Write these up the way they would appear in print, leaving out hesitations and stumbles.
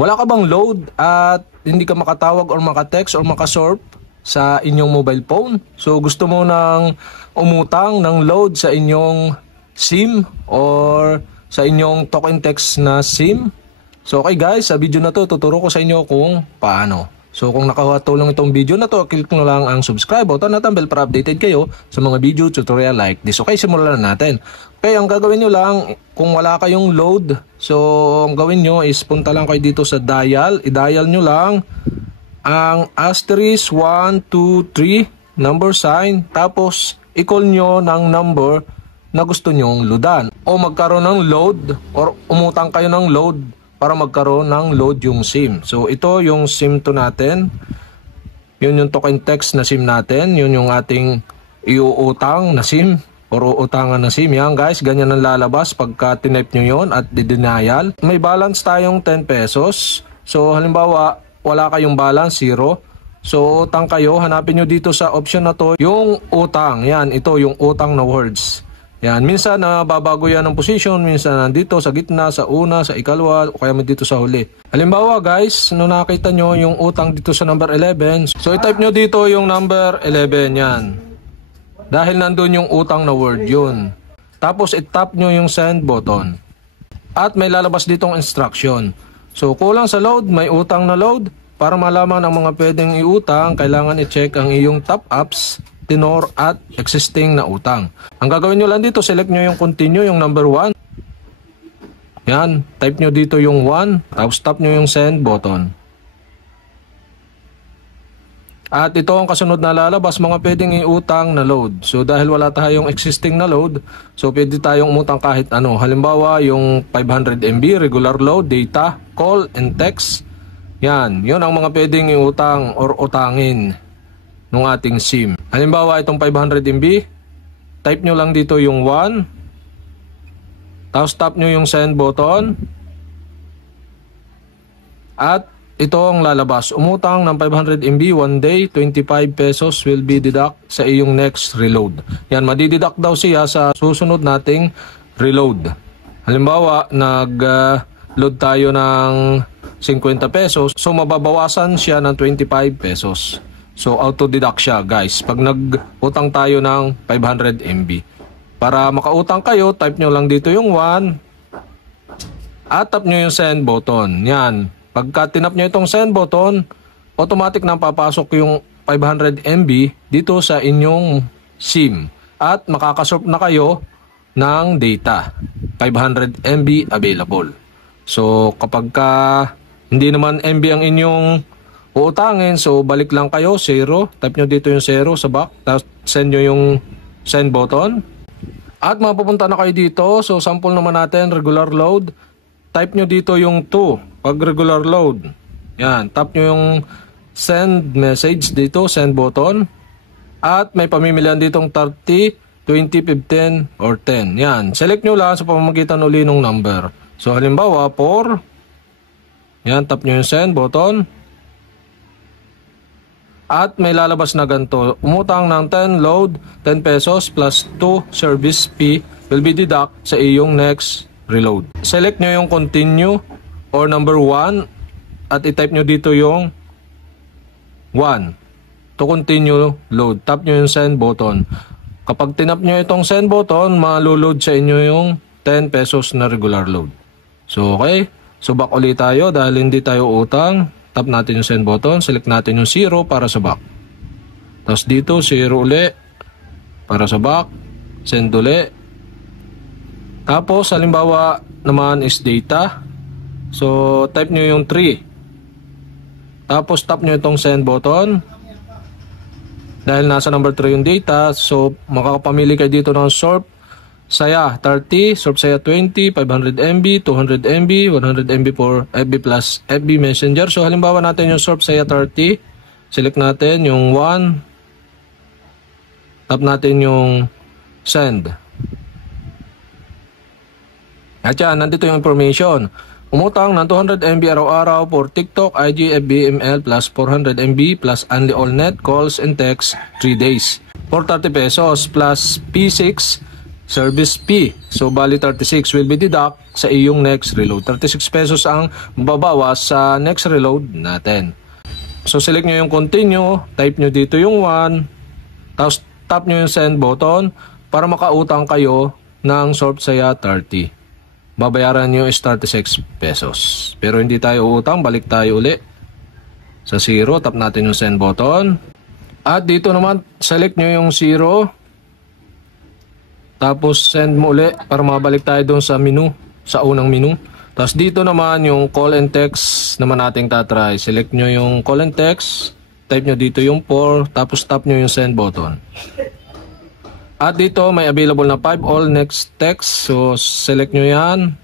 Wala ka bang load at hindi ka makatawag or makatext or makasurf sa inyong mobile phone? So gusto mo nang umutang ng load sa inyong SIM or sa inyong talk and text na SIM? So okay guys, sa video na to tuturo ko sa inyo kung paano. So kung nakakatulong itong video na to, click nyo lang ang subscribe button at ang bell para updated kayo sa mga video tutorial like this. Okay, simulan na natin. Okay, ang gagawin nyo lang, kung wala kayong load, so ang gawin nyo is punta lang kayo dito sa dial. I-dial nyo lang ang asterisk 123 number sign, tapos i-call nyo ng number na gusto nyong loadan. O magkaroon ng load or umutang kayo ng load para magkaroon ng load yung SIM. So ito yung SIM to natin. Yun yung token text na SIM natin. Yun yung ating iuutang na SIM or uutangan na SIM. Yan guys, ganyan ang lalabas pagka tinype nyo yun at didenial. May balance tayong 10 pesos. So halimbawa, wala kayong balance, 0. So utang kayo, hanapin nyo dito sa option na to yung utang. Yan, ito yung utang na words. Yan, minsan babago yan ng position, minsan nandito sa gitna, sa una, sa ikalwa, o kaya dito sa huli. Halimbawa guys, nung nakita nyo yung utang dito sa number 11, so i-type nyo dito yung number 11, yan. Dahil nandun yung utang na word, yun. Tapos i-tap nyo yung send button. At may lalabas ditong instruction. So kulang sa load, may utang na load. Para malaman ang mga pwedeng iutang, kailangan i-check ang iyong top ups, tenor at existing na utang. Ang gagawin nyo lang dito, select nyo yung continue, yung number 1. Yan, type nyo dito yung 1, tapos tap nyo yung send button. At ito ang kasunod na lalabas, mga pwedeng iutang na load. So dahil wala tayong existing na load, so pwede tayong umutang kahit ano. Halimbawa yung 500 MB, regular load, data, call, and text. Yan, yun ang mga pwedeng iutang or utangin ng ating SIM. Halimbawa itong 500 MB, type nyo lang dito yung 1, tapos tap nyo yung send button, at ito ang lalabas. Umutang ng 500 MB 1 day, 25 pesos will be deduct sa iyong next reload. Yan, madideduct daw siya sa susunod nating reload. Halimbawa, nag-load tayo ng 50 pesos, so mababawasan siya ng 25 pesos. So auto-deduct siya guys pag nag-utang tayo ng 500 MB. Para makautang kayo, type nyo lang dito yung 1 at tap nyo yung send button. Yan. Pagka tinap nyo itong send button, automatic na papasok yung 500 MB dito sa inyong SIM. At makakasurf na kayo ng data. 500 MB available. So kapag hindi naman MB ang inyong uutangin, so balik lang kayo, 0. Type nyo dito yung 0 sa back, tapos send nyo yung send button. At mapupunta na kayo dito. So sample naman natin, regular load. Type nyo dito yung 2 pag regular load. Yan, tap nyo yung send message dito, send button. At may pamimilian ditong 30, 20, 15, or 10. Yan, select nyo lang sa pamamagitan uli ng number. So halimbawa 4. Yan, tap nyo yung send button. At may lalabas na ganito. Umutang ng 10 load, 10 pesos plus 2 service fee will be deduct sa iyong next reload. Select nyo yung continue or number 1 at i-type nyo dito yung 1 to continue load. Tap nyo yung send button. Kapag tinap nyo itong send button, malulod sa inyo yung 10 pesos na regular load. So okay, so back ulit tayo dahil hindi tayo utang. Tap natin yung send button, select natin yung 0 para sa back. Tapos dito 0 uli para sa back, send uli. Tapos halimbawa naman is data. So type nyo yung 3. Tapos tap nyo itong send button. Dahil nasa number 3 yung data, so makakapamili kayo dito ng surf saya 30, surf saya 20, 500 MB, 200 MB, 100 MB for FB plus FB Messenger. So halimbawa natin yung surf saya 30, select natin yung 1, tap natin yung send. At yan, nandito yung information. Umutang ng 200 MB araw-araw for TikTok, IG, FB, ML plus 400 MB plus only all net calls and text 3 days. For 30 pesos plus P6 service fee. So, bali 36 will be deduct sa iyong next reload. 36 pesos ang mababawas sa next reload natin. So, select nyo yung continue, type nyo dito yung 1, tapos tap nyo yung send button para makautang kayo ng Surf Saya 30. Babayaran nyo is 36 pesos. Pero hindi tayo uutang, balik tayo uli sa 0, tap natin yung send button. At dito naman, select nyo yung 0, tapos send mo uli para mabalik tayo doon sa menu, sa unang menu. Tapos dito naman yung call and text naman nating tatry. Select nyo yung call and text, type nyo dito yung 4, tapos tap nyo yung send button. At dito may available na 5 all next text. So select nyo yan,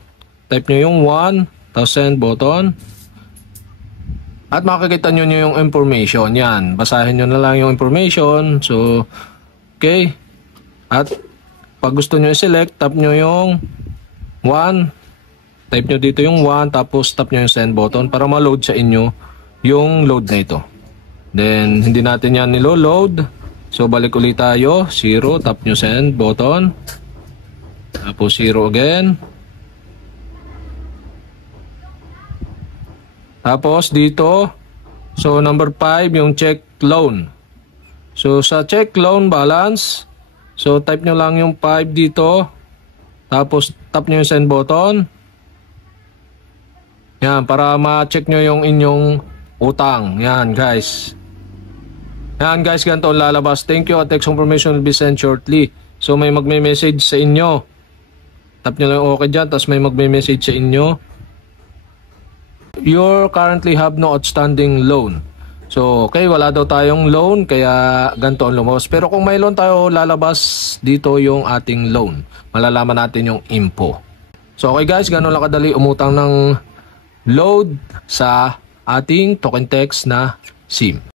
type nyo yung 1, tapos send button. At makikita nyo yung information. Yan, basahin nyo na lang yung information. So, okay. At pag gusto nyo i-select, tap nyo yung 1, type nyo dito yung 1, tapos tap nyo yung send button para ma-load sa inyo yung load na ito. Then, hindi natin yan nilo-load. So, balik ulit tayo. 0, tap nyo send button. Tapos 0 again. Tapos dito, so number 5, yung check loan. So, sa check loan balance, so type nyo lang yung 5 dito. Tapos tap nyo yung send button. Yan, para ma-check nyo yung inyong utang. Yan, guys. Yan, guys, ganito ang lalabas. Thank you. A text confirmation will be sent shortly. So, may magme-message sa inyo. Tap nyo lang okay dyan. Tapos may magme-message sa inyo. You currently have no outstanding loan. So, okay, wala daw tayong loan. Kaya ganito ang lumabas. Pero kung may loan tayo, lalabas dito yung ating loan. Malalaman natin yung info. So, okay guys, ganun lang kadali umutang ng load sa ating token text na SIM.